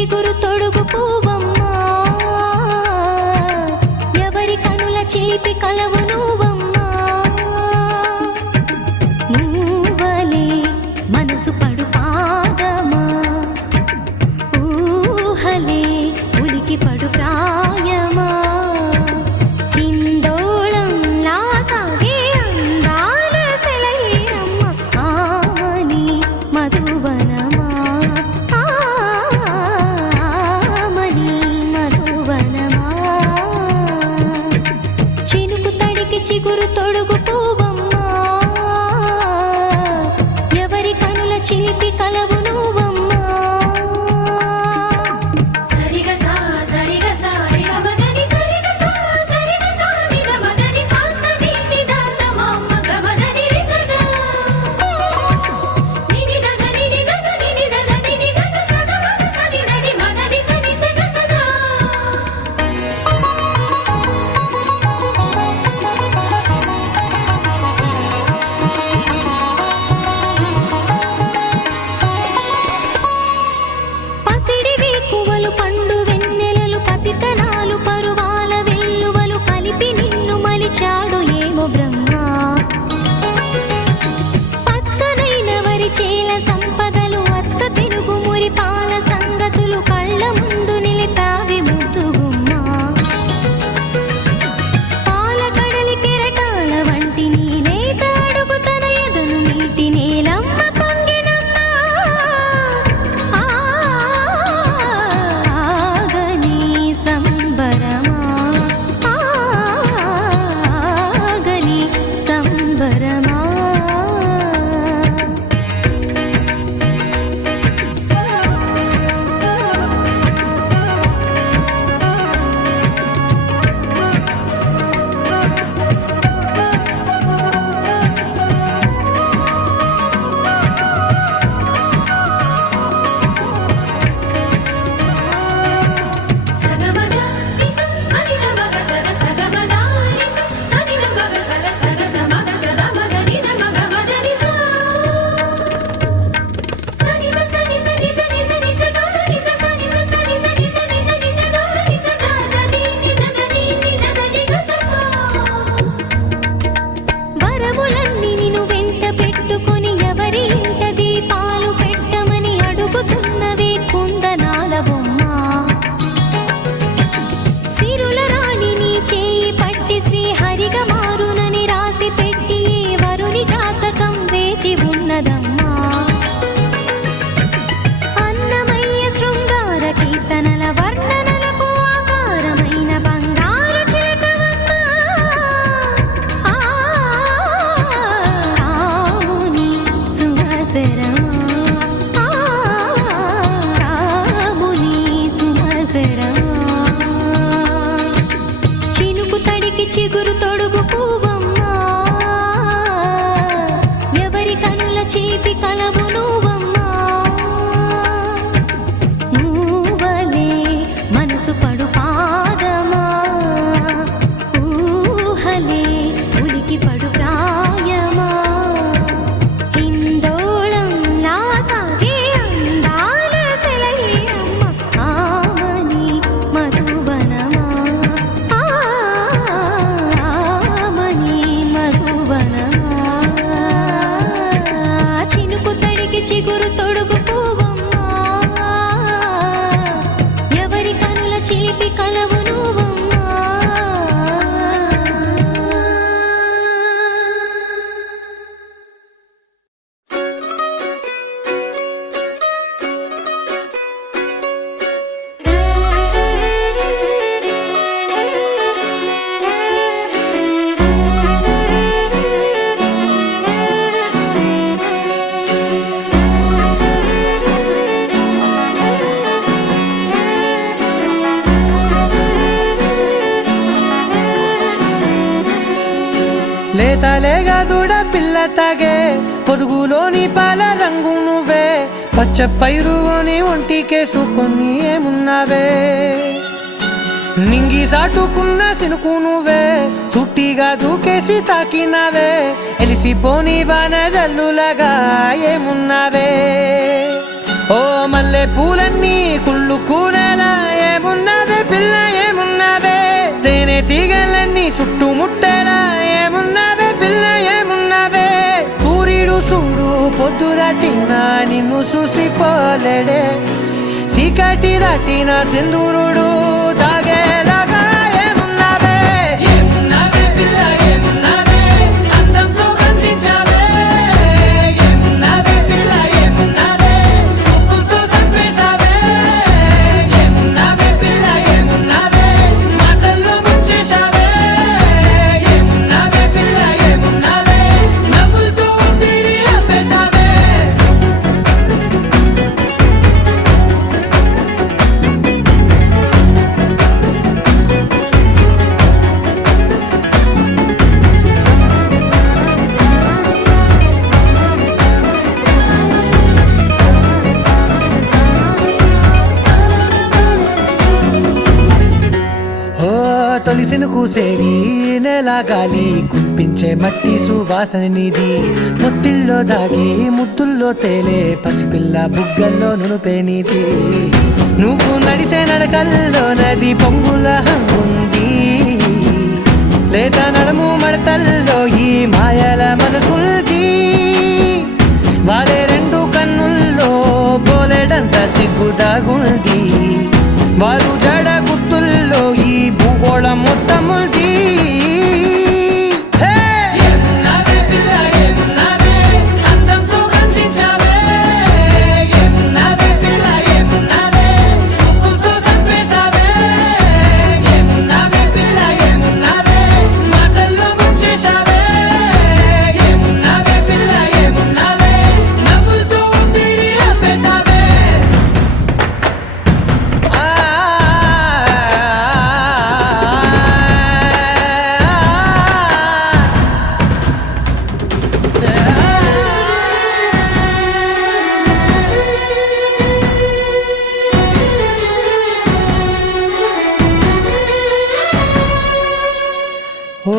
చిగురు తొడుగు పువ్వమ్మా ఎవరి కనుల చిలిపి కలవు నువ్వమ్మా నువ్వలే మనసు పడు పాదమా ఊహలే ఉలికి పడు ప్రాయమా ఇందోళంలా సాగే అందాల సెలయేరమ్మ ఆమని మధువనమా ఆమని మధువనమా చినుకు తడికి చిగురు తొడుగు పువ్వమ్మా ఎవరి కనుల చిలిపి కలవు నువ్వమ్మా సరిగసా సరిగసా రిగమదని సరిగసా సరిగసా నిదమదని సాసని నిదాతమమ్మ గమదని రిసదా నినిదద నినిదద నినిదద నినిదద సగమగ సనిదని మదని సని సగసదా పసిడి వేకువలు పండు వెన్నెలలు పసితనాలు పరువాల వెల్లువలు కలిపి నిన్ను మలిచాడు ఏమో బ్రహ్మ పచ్చనైన వరి చేల సంపదలు అచ్చ తెలుగు మురి పాల సంగతులు కళ్ళ ముందు నిలితావి ముద్దుగుమ్మ పాల కడలి కెరటాల వంటి నీలేత అడుగు తన ఎదను నీటి నేలమ్మ పొంగినమ్మ ఆగని సంబరమా ఆగని సంబరమా సగమగ నిస సనిదమగ సగ సగమగ నిస సనిదమగ సగ సగ సమగ సదమగ నిదమగ మదని సా సని స సని సని సని సని స గ నిస సని స సని సని సని సని స గ నిస ద దని నిదద నిదద నిగ సపా వరములన్నీ నిన్ను వెంట పెట్టుకొని ఎవరి ఇంట దీపాలు పెట్టమని అడుగుతున్నవే కుందనాల బొమ్మ సిరుల రాణి నీ చేయి పట్టి శ్రీహరిగా మారునని రాసి పెట్టి ఏ వరుని జాతకం వేచి ఉన్నదమ్మా అన్నమయ్య శృంగార కీర్తనల వర్ణనలకు ఆకారమైన బంగారు చిలకవమ్మ రాముని సుమసరమా రాముని సుమసరమా చినుకు తడికి చిగురు తొడుగు పువ్వమ్మా ఎవరి కనుల చిలిపి కలవు నువ్వమ్మా నువ్వలే మనసు పడు పాదమా ఊహలే ఉలికి పడు ప్రాయమా ఇందోళంలా సాగే అందాల సెలయేరమ్మ ఆమని మధువనమా ఆమని మధువనమా చినుకు తడికి చిగురు తొడుగు పువ్వమ్మా ఎవరి కనుల చిలిపి కలవు నువ్వమ్మా లేతలేగా దూడ పిల్ల తాగే పొదుగులోని పాల రంగు నువ్వే పచ్చ పైరుని ఒంటికేసుకొని ఏమున్నావే నింగి సాటుకున్న సినుకు నువ్వే చుట్టిగా దూకేసి తాకినావే ఎలిసిపోని వాన జల్లులగా ఏమున్నావే ఓ మల్లె పూలన్నీ కుళ్ళుకు తేనె తీగలన్నీ చుట్టుముట్టేలా ఏమున్నావే పిల్ల ఏమున్నావే సూర్యుడు చూడు పొద్దురాటిన నిన్ను చూసిపోలేడే చీకటి దాటిన సింధూరుడు తాగేలాగా ఏమున్నావే ఏమున్నావే పిల్ల ఏమున్నావే అందంతో కనిపించావే ఏమున్నావే పిల్ల ఏమున్నావే సుక్కుతో చంపేశావే ఏమున్నావే పిల్ల ఏమున్నావే మాటల్లో ముంచేశావే ఏమున్నావే పిల్ల ఏమున్నావే నవ్వులతో ఊపిరి ఆపేశావే ఓ తొలిసిన కూసేరి నెల గాలి గుప్పించే మట్టి సువాసన నీది ముత్తిల్లో దాగి ముద్దుల్లో తేలే పసిపిల్ల బుగ్గల్లో నునుపే నీది నువ్వు నడిసే నడకల్లో నది పొంగుల హంగుంది లేత నడుము మడతల్లో ఈ మాయల మనసుంది వారే రెండు కన్నుల్లో బోలెడంత సిగ్గుదాగుంది వారు జడ గుర్తుల్లో ఈ భూగోళం మొత్తముంది ఏమున్నావే పిల్ల ఏమున్నావే అందంతో కనిపించావే ఏమున్నావే పిల్ల ఏమున్నావే సుక్కుతో చంపేశావే ఏమున్నావే పిల్ల ఏమున్నావే మాటల్లో ముంచేశావే ఏమున్నావే పిల్ల ఏమున్నావే నవ్వులతో ఊపిరి ఆపేశావే ఓ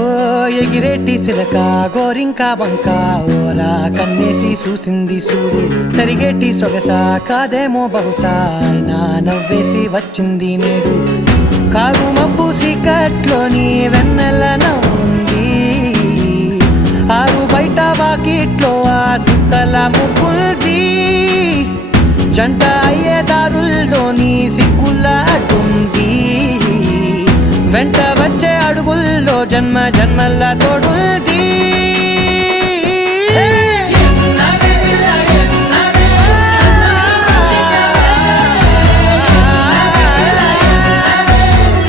ఎగిరేటి సిలక గోరింక వంక ఓరా కన్నేసి చూసింది చూడు తరిగేటి సొగస కాదేమో బహుశా అయినా నవ్వేసి వచ్చింది నేడు కారు మబ్బు సీకట్లోని వెన్నెల నవ్వుంది ఆరు బయట వాకిట్లో ఆ సుక్కల ముగ్గుల్ది జంట అయ్యే దారుల్లోని సిగ్గుల అడ్డుంది వెంట వచ్చే అడుగుల్లో జన్మ జన్మల తోడుంది ఏమున్నావే పిల్ల ఏమున్నావే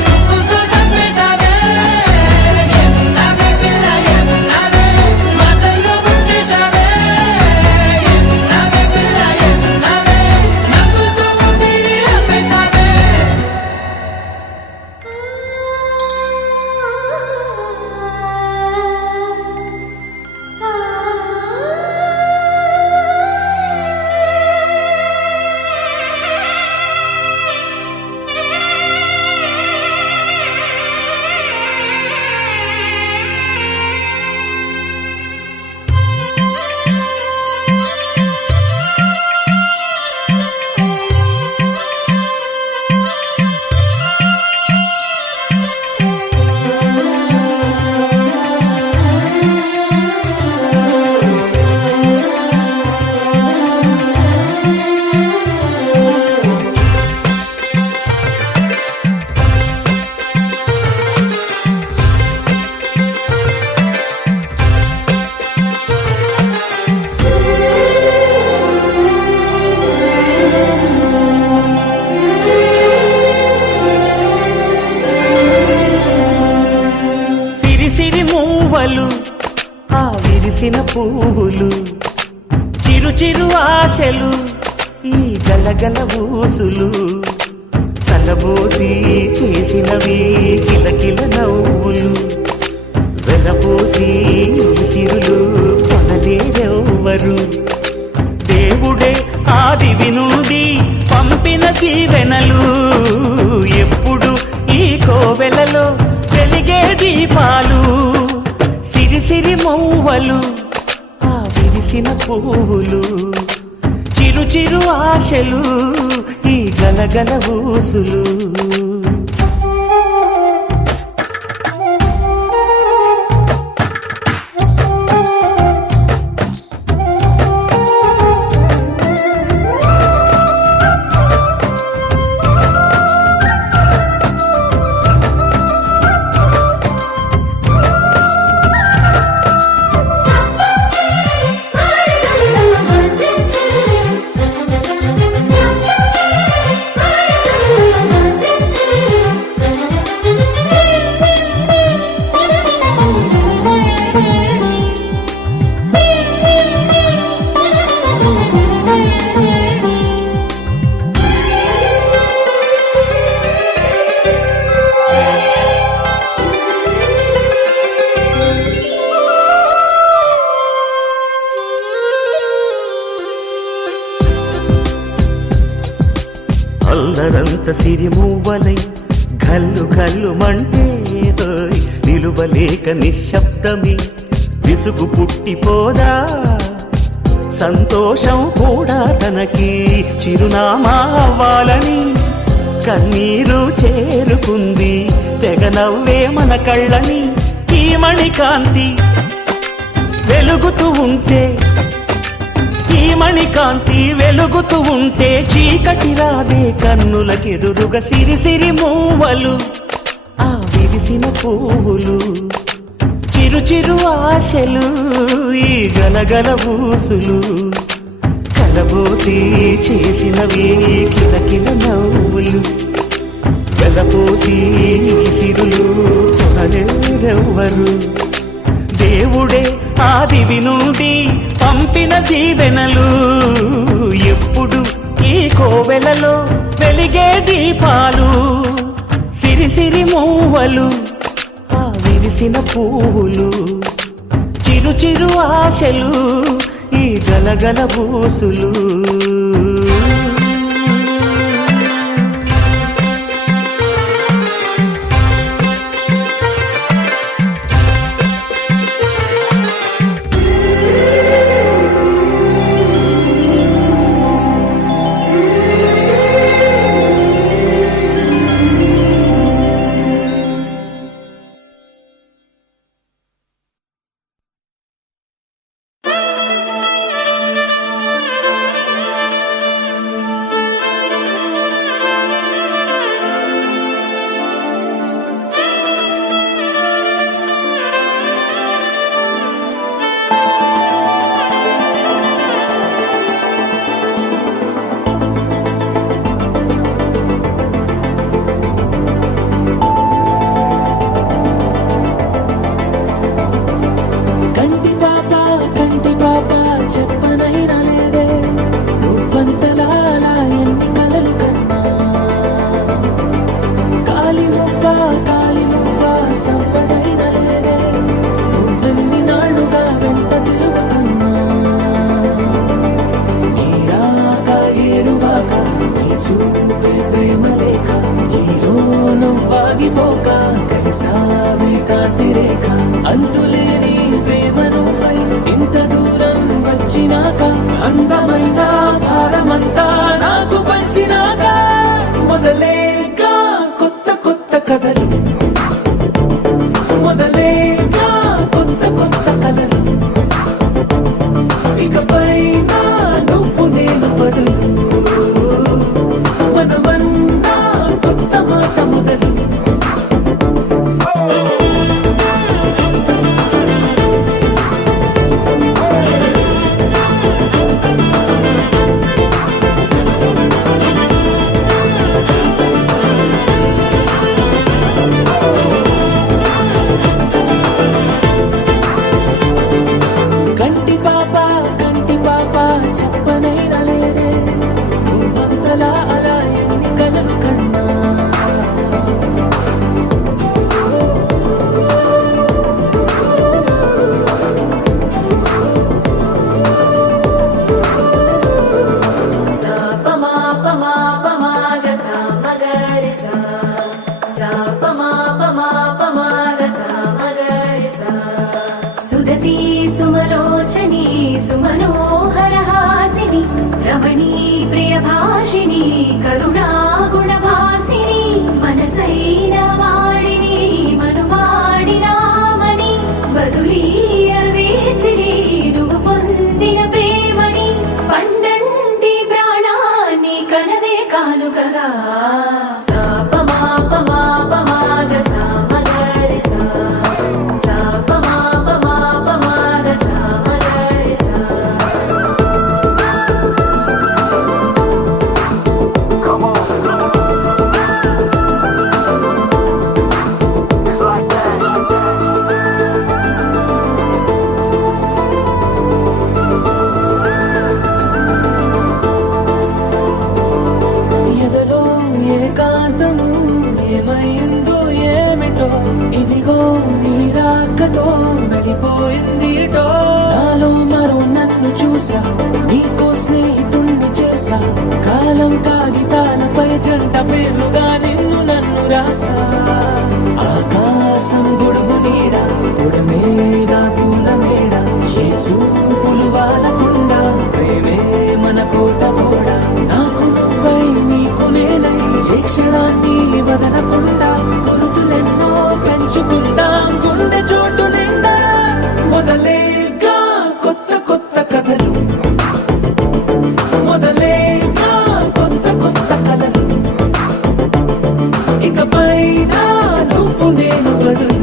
సుక్కుతో చంపేశావే ఏమున్నావే పిల్ల ఏమున్నావే మాటల్లో ముంచేశావే ఏమున్నావే పిల్ల ఏమున్నావే నవ్వులతో ఊపిరి ఆపేశావే మూవలు ఆ విరిసిన పువ్వులు చిరు చిరు ఆశలు ఈ గలగల ఊసులు కలబోసి చేసినవి కిలకిల నవ్వులు వెలబోసి సిరులు కొనలేరెవ్వరు దేవుడే ఆదివి నుండి పంపిన దీవెనలు ఎప్పుడు ఈ కోవెలలో వెలిగే దీపాలు సిరిసిరి మౌవలు ఆ విరిసిన పువ్వులు చిరు చిరు ఆశలు ఈ గలగల ఊసులు సిరిమూవలై గల్లు గల్లుమంటే హోయ్ నిలువలేక నిశ్శబ్దమే విసుగు పుట్టిపోదా సంతోషం కూడా తనకి చిరునామా అవ్వాలని కన్నీరు చేరుకుంది తెగ నవ్వే మన కళ్ళని ఈ మణికాంతి వెలుగుతూ ఉంటే ఈ మణికాంతి వెలుగుతూ ఉంటే చీకటి రాదే కన్నులకెదురుగా సిరి సిరి మూవలు ఆ విరిసిన పువ్వులు చిరు చిరు ఆశలు ఈ గలగల ఊసులు కలబోసి చేసినవి కిలకిల నవ్వులు వెలపోసి సిరులు కొనలేరెవ్వరు దేవుడే ఆదివి నుండి పంపిన దీవెనలు ఎప్పుడు ఈ కోవెలలో వెలిగే దీపాలు సిరి సిరి మూవలు ఆ విరిసిన పువ్వులు చిరు చిరు ఆశలు ఈ గలగల బూసులు శ్వాస ఆకాశం గొడుగు నీడ పొడమేగా పూల మేడ ఏ చూపులు వాలకుండా ప్రేమే మన కోట కూడా నాకు నువ్వై నీకు నేనై ఏ క్షణాన్ని వదలకుండా గుర్తులెన్నో పెంచుకుందాం గుండె చోటు నిండా మొదలేగా కొత్త కొత్త కథలు మొదలేగా కొత్త కొత్త కలలు ఇకపైన నువ్వు నేను బదులు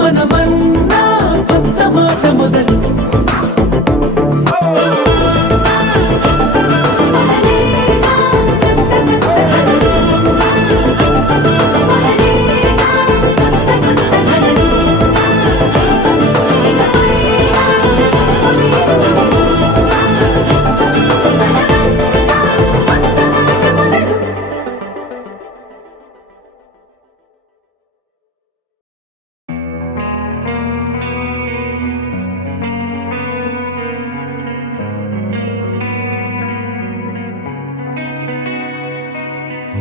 మనమన్నా కొత్త మాట మొదలు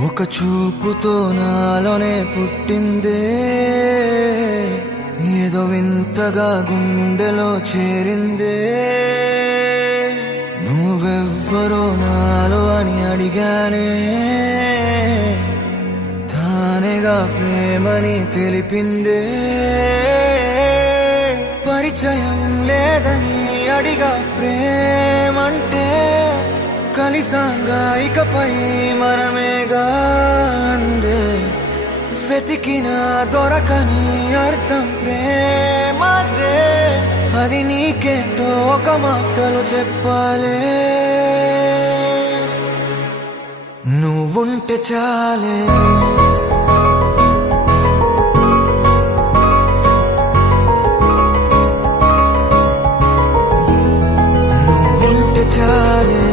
ఒక చూపుతో నాలోనే పుట్టిందే ఏదో వింతగా గుండెలో చేరిందే నువ్వెవ్వరో నాలో అని అడిగానే తానేగా ప్రేమని తెలిపిందే పరిచయం లేదని అడిగా ప్రేమంటే కలిసాంగా ఇకపై మనమేగా అందే వెతికిన దొరకని అర్థం ప్రేమదే అది నీకేంటో ఒక మాటలు చెప్పాలే నువ్వుంటే చాలే నువ్వుంటే చాలే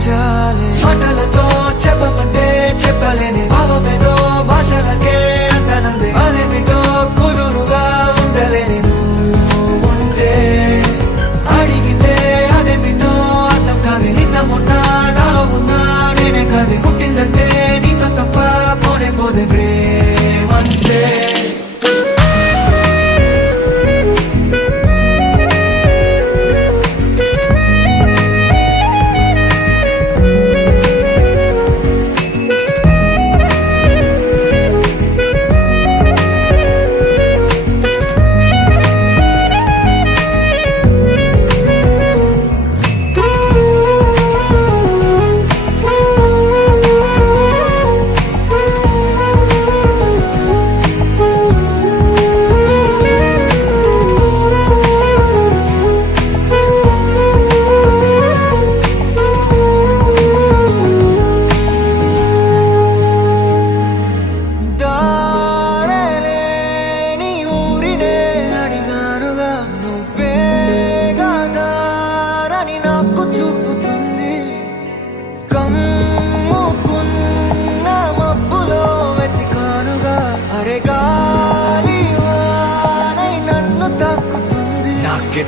చాలే మాటలతో చెప్పమంటే చెప్పలేని భావమేదో భాషలకే అందనంది అదేమిటో కుదురుగా ఉండలేని ఉంటే అడిగితే అదేమిటో అర్థం కాదు నిన్న మొన్న నాలో ఉన్నా నేనే కాదు పుట్టిందంటే నీతో తప్ప పోనే పోదే ప్రేమంతే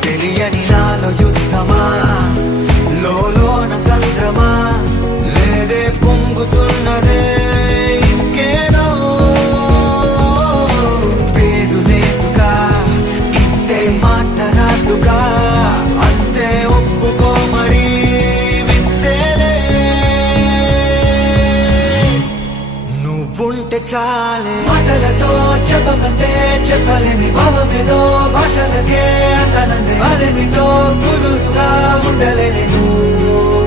తెలియని నాలో యుద్ధమా లోన సంద్రమా లేదే పొంగుతున్నదే ఇంకేదో పేరు లేదుగా ఇంతే మాట్లాడుగా అంతే ఒప్పుకో మరి వింతేలే నువ్వుంటే చాలే మాటలతో చెప్పమంటే చెప్పలేని భావమేదో భాషలకే అందనందే అదేమిటో కుదురుగా ఉండలేని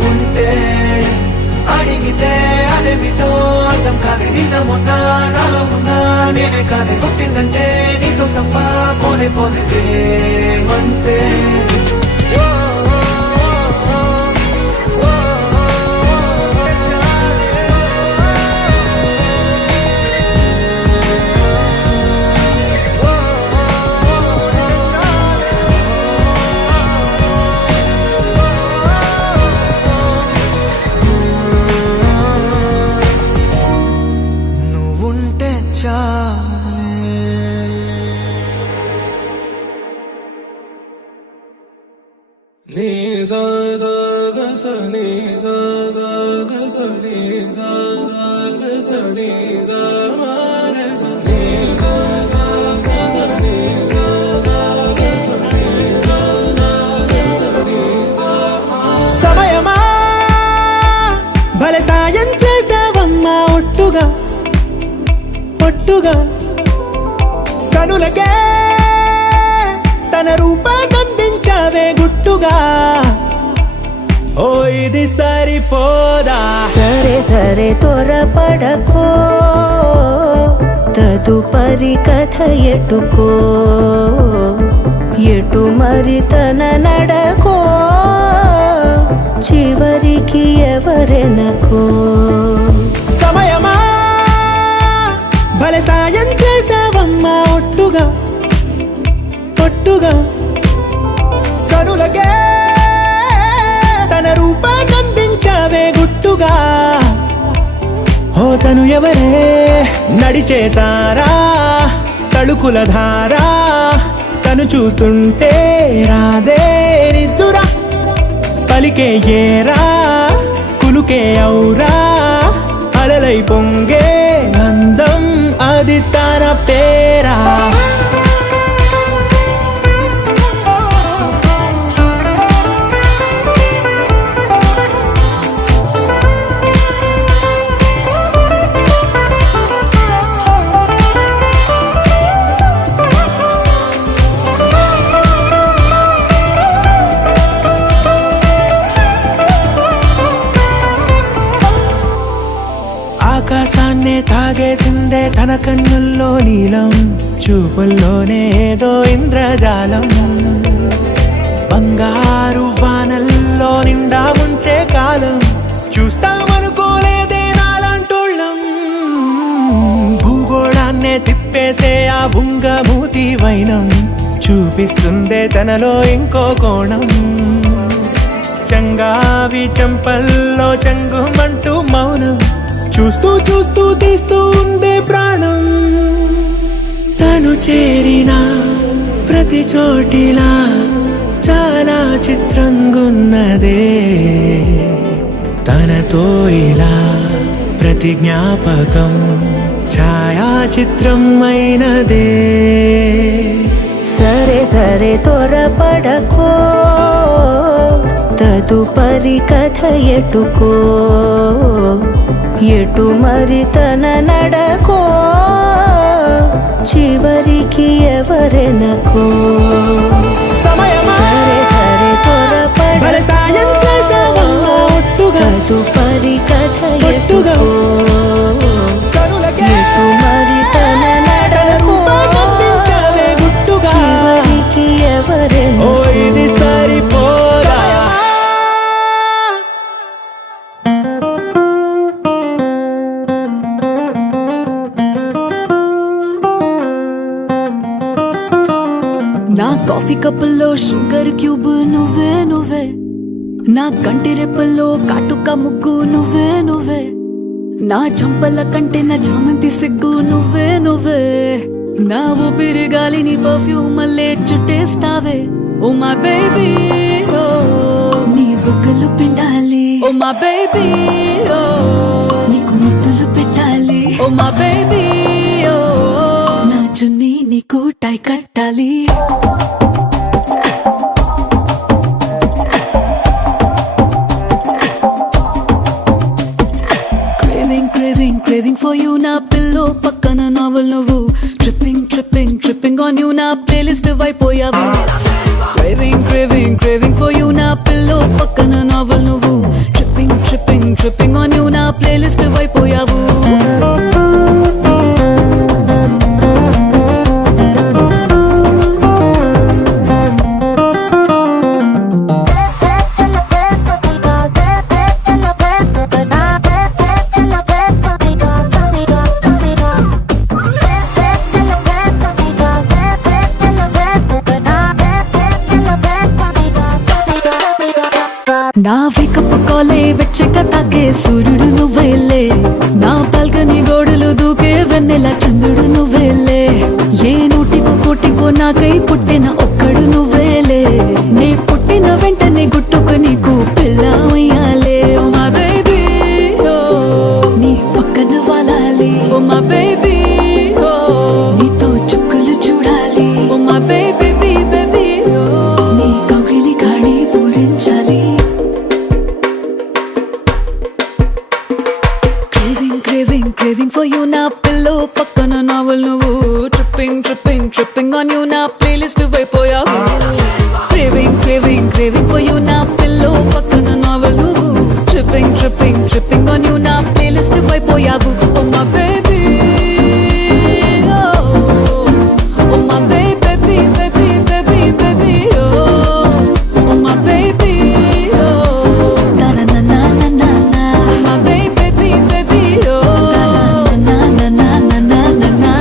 ఉంటే అడిగితే అదేమిటో అర్థం కాదు నిన్న మొన్న నాలో ఉన్నా నేనే కాదు పుట్టిందంటే నీతో తప్ప పోనే పోదే ప్రేమంతే చాలే sa sa ga sa ni sa sa ga sa ni sa sa ga sa ni sa ma ga sa ni sa sa ga sa ni sa sa ga sa ni sa sa ga sa ni sa ma. సమయమా భలే సాయం చేసావమ్మా ఒట్టుగా ఒట్టుగా కనులకే తన రూపాన్నందించావే గుట్టుగా ఓ ఇది సరిపోదా సరే సరే త్వరపడకో తదుపరి కథ ఎటుకో ఎటు మరి తన నడకో చివరికి ఎవరెనకో సమయమా భలే సాయం చేసావమ్మా ఒట్టుగా ఒట్టుగా కనులకే తన రూపాన్నందించావే గుట్టుగా ఓ తను ఎవరే నడిచే తారా తడుకుల ధారా తను చూస్తుంటే రాదే నిద్దురా పలికే ఏరా కులుకే ఔరా అలలై పొంగే అందం అది తన పేరా ఆకాశాన్నే తాగేసిందే తన కన్నుల్లో నీలం చూపుల్లోనే ఏదో ఇంద్రజాలం బంగారు వానల్లో నిండా ముంచే కాలం చూస్తామనుకోలేదే నాలంటోళ్ళం భూగోళాన్నే తిప్పేసే ఆ బుంగమూతి వైనం చూపిస్తుందే తనలో ఇంకో కోణం చంగావి చంపల్లో చంగుమంటూ మౌనం చూస్తూ చూస్తూ తీస్తూ ఉందే ప్రాణం తను చేరిన ప్రతి చోటిలా చాలా చిత్రంగున్నదే తనతో ఇలా ప్రతి జ్ఞాపకం ఛాయాచిత్రం అయినదే సరే సరే త్వరపడకో తదుపరి కథ ఎటుకో ఎటు మరి తన నడకో చివరికి ఎవరెనకో సమయమా సరే సరే భలే సాయం చేసావమ్మా ఒట్టుగా తదుపరి కథ ఒట్టుగా ఎటుకో కనులకే ఎటు మరి తన నడకో రూపాన్నందించావే గుట్టుగా చివరికి ఓ ఎవరెనకో ఇది సరిపోదా నా కాఫీ కప్పుల్లో షుగర్ క్యూబ్ నువ్వే నువ్వే నా కంటి రెప్పల్లో కాటుక ముగ్గు నువ్వే నువ్వే నా చంపల కంటే నా చామంతి సిగ్గు నువ్వే నువ్వే నా ఊపిరి గాలిని పర్ఫ్యూమ్ మల్లే చుట్టేస్తావే ఓ మా బేబీ ఓ నీ బుగ్గలు పిండాలి ఓ మా బేబీ ఓ నీకు ముద్దులు పెట్టాలి ఓ మా బేబీ ఓ నా చున్నీ నీకు టై కట్టాలి Craving for you na pillow pakkana novel nuvu tripping on you na playlist vaipoyavu craving for you na pillow pakkana novel nuvu tripping on you na playlist vaipoyavu నా వేకప్ కాలే వెచ్చక తాకే సూర్యుడు నువ్వేలే నా బాల్కనీ గోడలు దూకే వెన్నెల చంద్రుడు నువ్వేలే ఏ నూటికో కోటికో నాకై పుట్టిన ఒక్కడు నువ్వేలే నే పుట్టిన వెంటనే గుట్టుకు craving for you na pillow pakkana novel nuvu tripping on you na playlist vaipoyavu craving for you na pillow pakkana novel nuvu tripping on you na playlist vaipoyavu oh my baby oh my baby oh my baby na na na na na na my baby na na na na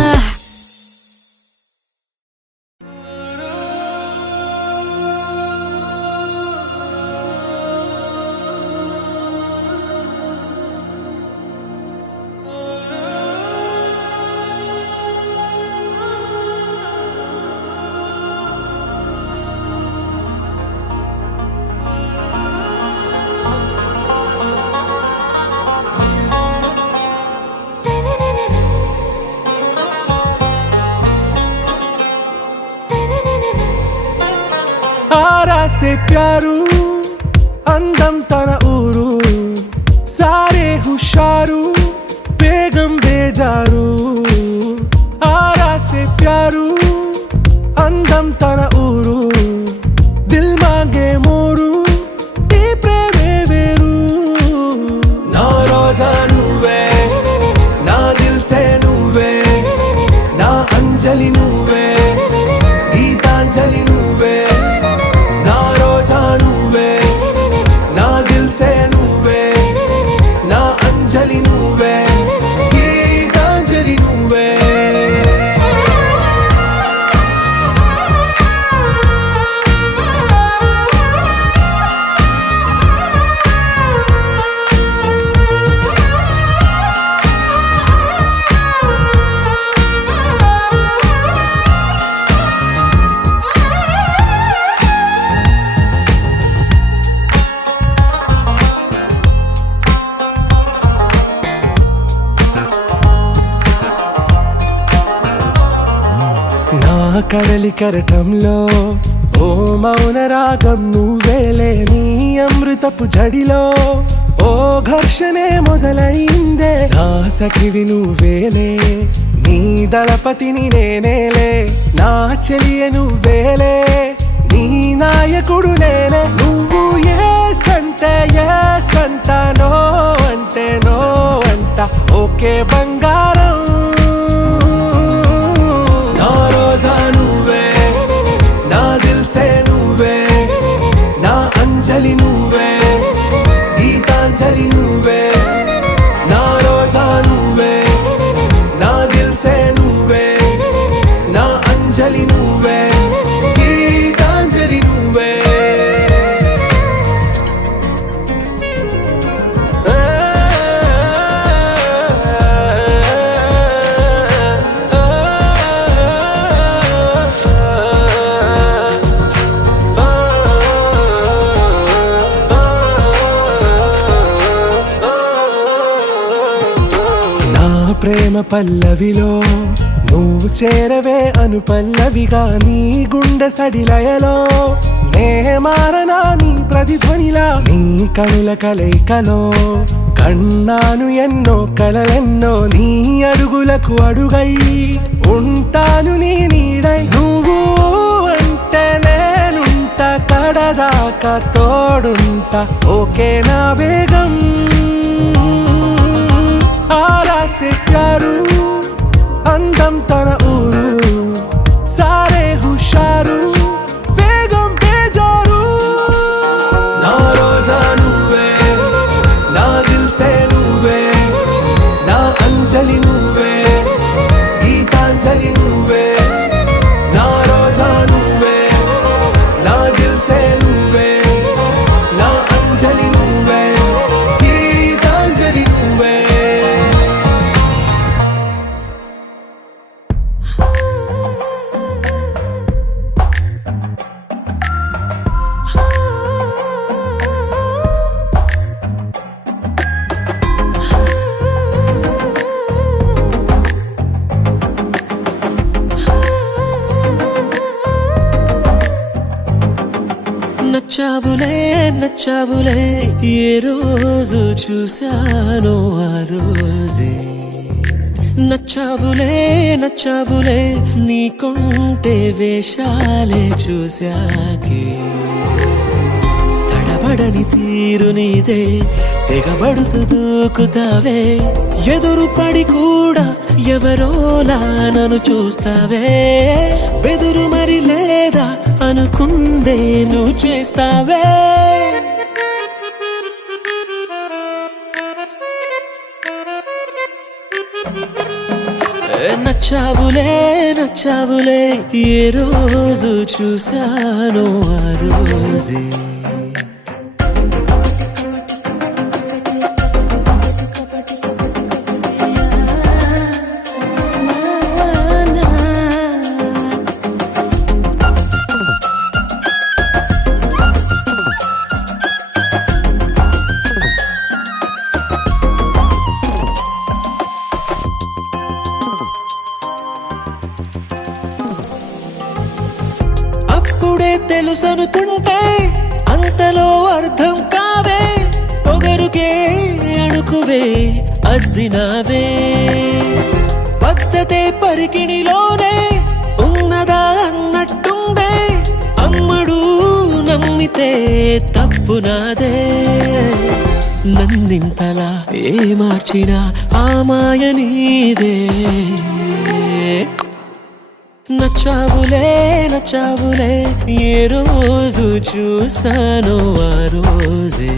आरा से प्यारू अंदम तना ऊरू सारे हुशारू बेगम बेजारू आरा से प्यारू अंदम तना ऊरू दिल मांगे मोरू ఈ ప్రేమే వేరు నా రోజా నువ్వే నా దిల్ సే నువ్వే నా అంజలి నువ్వే గీతాంజలి నువ్వే నా రోజా నువ్వే నా దిల్ సే నువ్వే నా అంజలి నువ్వే గీతాంజలి నువ్వే నా కడలి కరటంలో ఓ మౌన రాగం నువ్వేలే నీ అమృతపు జడిలో ఓ ఘర్షణే మొదలైందే నా సఖివి నువ్వేలే నీ దళపతిని నేనేలే నా చెలియ నువ్వేలే నీ నాయకుడు నేనే నువ్వు ఏ సంట నో అంటే నో అంట ఓకే బంగారం నా రోజా నువ్వే నా దిల్ సే నువ్వే నా అంజలి నువ్వే గీతాంజలి నువ్వే నా రోజా నువ్వే నా దిల్ సే నువ్వే నా అంజలి నువ్వే గీతాంజలి నువ్వే ప్రేమ పల్లవిలో నువ్వు చేరవే అను పల్లవిగా నీ గుండె సడిలయలో నే మారనా నీ ప్రతిధ్వనిలా నీ కనుల కలయికలో కన్నాను ఎన్నో కలలెన్నో నీ అడుగులకు అడుగై ఉంటాను నీ నీడై నువ్వు అంటే నేనుంట కడదాకా తోడుంటా ఓకే నా బేగం आरा से प्यारू अंदम तना ऊरू सारे हुशारू बेगम बेजारू ना रोजा నువ్వే నా దిల్ సే నువ్వే నా అంజలి నువ్వే గీతాంజలి నువ్వే నా రోజా నువ్వే నా దిల్ సే నువ్వే నా అంజలి నువ్వే గీతాంజలి నువ్వే నచ్చావులే ఏ రోజు చూశానో ఆ రోజే నచ్చావులే నచ్చావులే నీకుంటే వేషాలే చూశాకే తడబడని తీరు నీదే తెగబడుతూ దూకుతావే ఎదురు పడి కూడా ఎవరోలా నన్ను చూస్తావే బెదురు మరి లేదా అనుకుందే నువ్వు చేస్తావే నచ్చావులే నచ్చావులే ఏ రోజు చూశాను ఆ రోజే అప్పుడే తెలుసనుకుంటే అంతలో అర్థం కావే పొగరుకే అణుకువే అద్దినావే పద్ధతే పరికిణిలోనే ఉన్నదా అన్నట్టుందే అమ్మడు నమ్మితే తప్పు నాదే నన్నింతలా ఏ మార్చినా ఆ మాయ నీదే నచ్చావులే నచ్చావులే ఏ రోజు చూశాను ఆ రోజే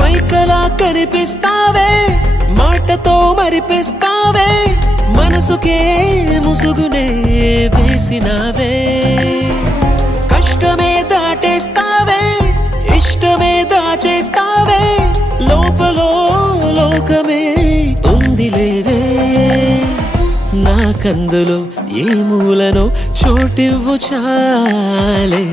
పైకలా కనిపిస్తావే మాటతో మరిపిస్తావే మనసుకే ముసుగునే వేసినావే కష్టమే దాటేస్తావే ఇష్టమే దాచేస్తావే లోపలో లోకమే ఉందిలేవే నాకందులో ఏ మూలనో చోటివ్వు చాలే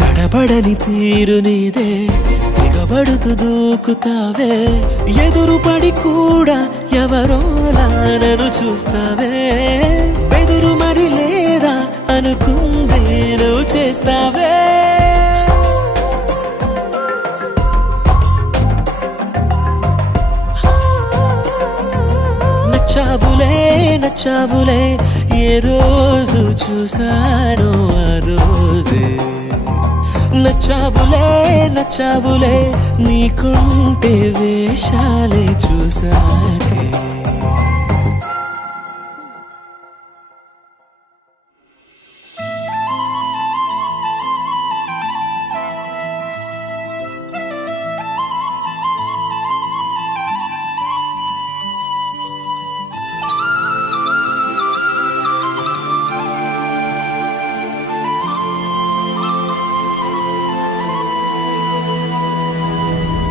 తడబడని తీరు నీదే తెగబడుతూ దూకుతావే ఎదురు పడి కూడా ఎవరోలా నన్ను చూస్తావే బెదురు మరి లేదా అనుకుందే నువ్వు చేస్తావే నచ్చావులే నచ్చావులే ఏ రోజు చూశాను ఆ రోజే నచ్చావులే నచ్చావులే నీకుంటే వేషాలే చూసాకే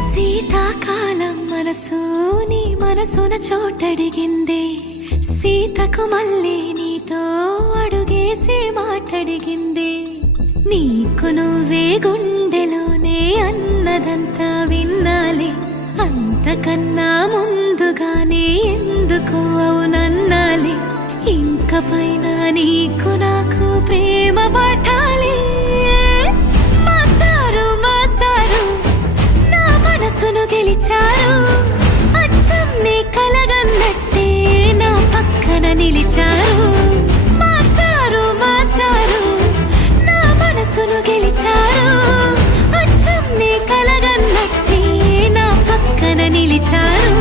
శీతాకాలం మనసు నీ మనసున చోటడిగిందే సీతకు మళ్ళీ నీతో అడుగేసి మాటడిగిందే నీకు నువ్వే గుండెలోనే అన్నదంతా విన్నాలే అంతకన్నా ముందుగానే ఎందుకు అవునన్నాలే ఇంక పైన నీకు నాకు ప్రేమ పాఠాలే మాస్టారు మాస్టారు నా మనసును గెలిచారు అచ్చం నీ కలగన్నట్టే నా పక్కన నిలిచారు మాస్టారు మాస్టారు నా మనసును గెలిచారు అచ్చం నీ కలగన్నట్టే నా పక్కన నిలిచారు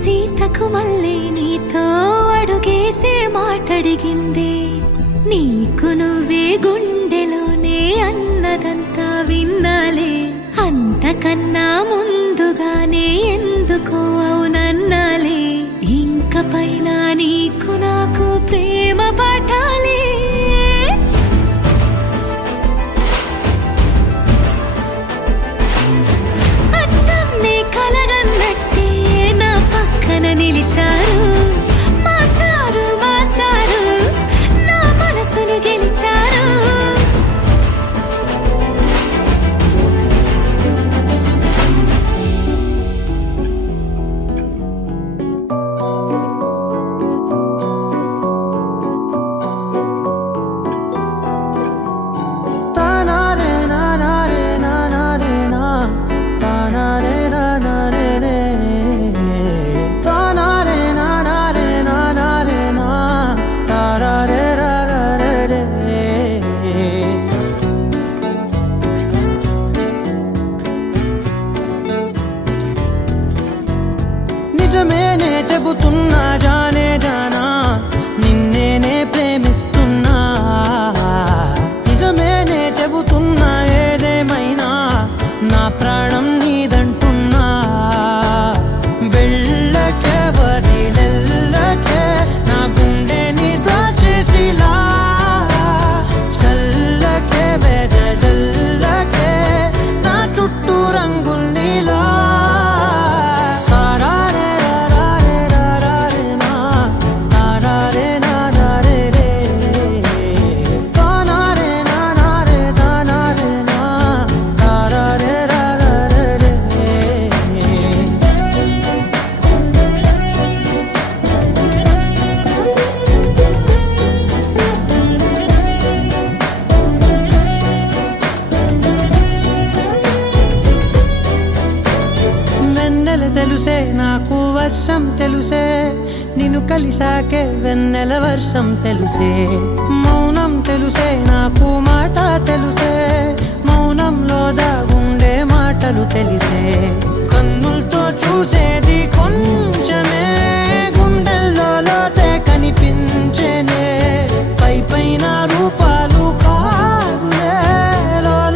సీతకు మళ్ళీ నీతో అడుగేసే మాటడిగింది. నీకు నువ్వే గుండెలోనే అన్నదంతా విన్నాలే, అంతకన్నా ముందుగానే ఎందుకో అవునన్నాలే. ఇంక పైన నీకు నాకు ప్రేమ పాఠాలే. అచ్చమ్మే కలగన్నట్టే నా పక్కన నిలిచారు. మాస్టారు మాస్టారు నా మనసును గెలిచారు. నిజమేనే చెబుతున్నా జానే జానా, నిన్నేనే ప్రేమిస్తున్నా. నిజమేనే చెబుతున్నా ఏదేమైనా నా ప్రాణం నీదంటున్నా. వెళ్ళకే వదిలెల్లకే నా గుండెని దాచేసిలా, చల్లకే వెదజల్లకే నా చుట్టూ రంగుల్నిలా. తెలుసే నాకు వర్షం తెలుసే, నిన్ను కలిసాకే వెన్నెల వర్షం తెలుసే. మౌనం తెలుసే నాకు మాట తెలుసే, మౌనంలో దాగుండే మాటలు తెలిసే. కన్నులతో చూసేది కొంచెమే, గుండెల్లో లోతే కనిపించేనే. పై పైన రూపాలు కాదులే,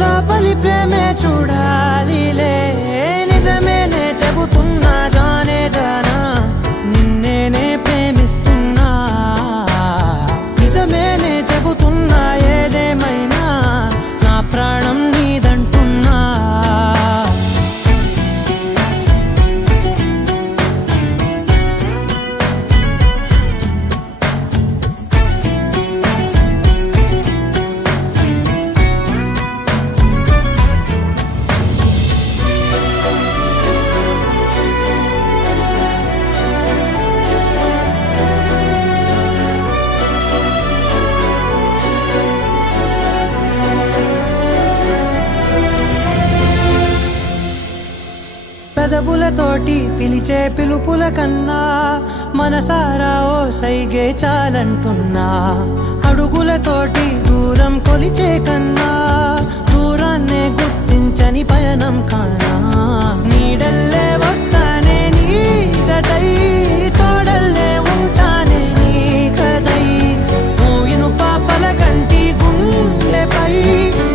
లోపలి ప్రేమే చూడాలిలే. నిజమేనే చెబుతున్నా జానే జానా, నిన్నేనే ప్రేమిస్తున్నా. నిజమేనే చెబుతున్నా ఏదేమైనా నా ప్రాణం నీదంటున్నా. పెదవులతోటి పిలిచే పిలుపుల కన్నా మనసారా ఓ సైగే చాలంటున్నా. అడుగులతోటి దూరం కొలిచే కన్నా దూరాన్నే గుర్తించని పయనం కానా. నీడల్లే వస్తానే నీ జతై, తోడల్లే ఉంటానే నీ కదై. మూయిను పాపల కంటి గుండెపై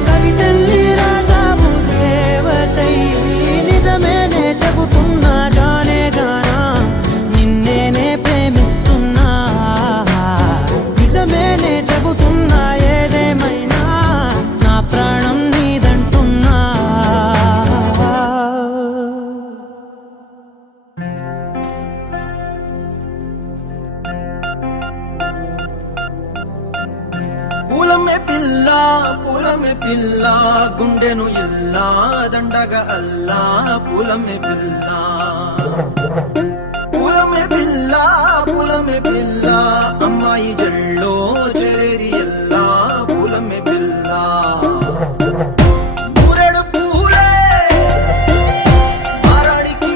కవితల్లి రాజావు దేవతై. నిజమేనే చెబుతున్నా జానే జానా, నిన్నేనే ప్రేమిస్తున్నా. నిజమేనే చెబుతున్నా ఏదేమైనా నా ప్రాణం నీదంటున్నా. పూలమే పిల్ల గుండెను ఇల్లా దండగా అల్లా. పూలమే పిల్ల పూలమే పిల్ల అమ్మాయి జల్లో చెరేది ఎల్లా. పూలమే పిల్ల పూరెడు పూలే మారాడికి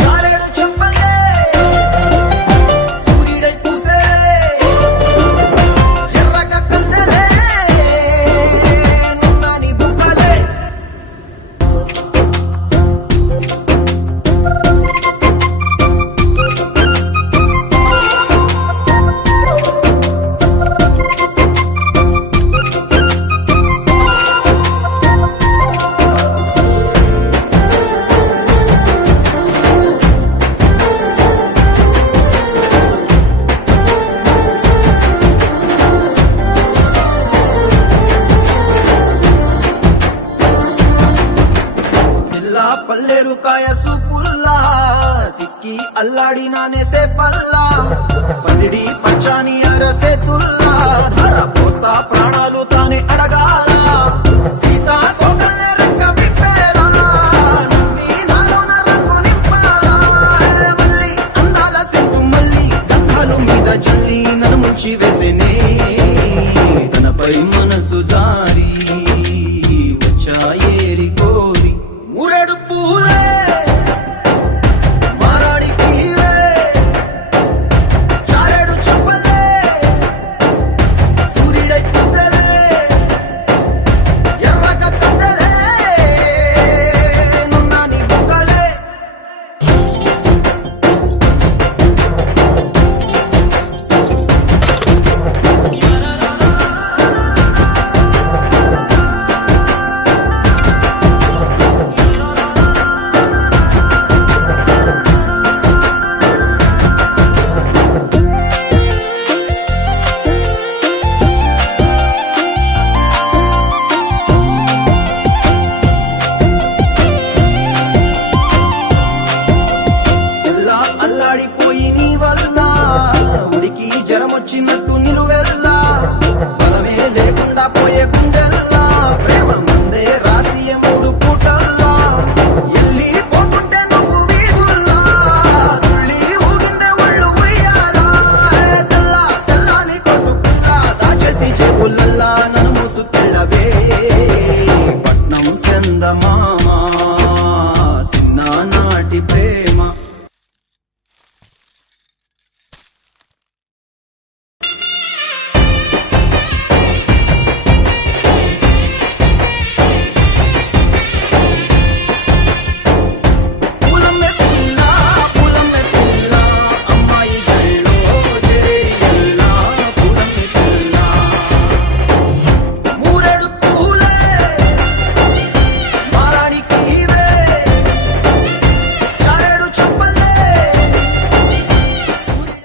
చారేడు చెప్పలే సూర్యుడై పూసే ఎర్రగా కందలే నున్నాని బుక్కలే. సూపుల్లా సిక్కి అల్లాడినానే సే పల్లా పసిడి పచ్చాని అరసే తుల్లా ధర పోస్తా ప్రాణాలు తానే అడగాల సీతా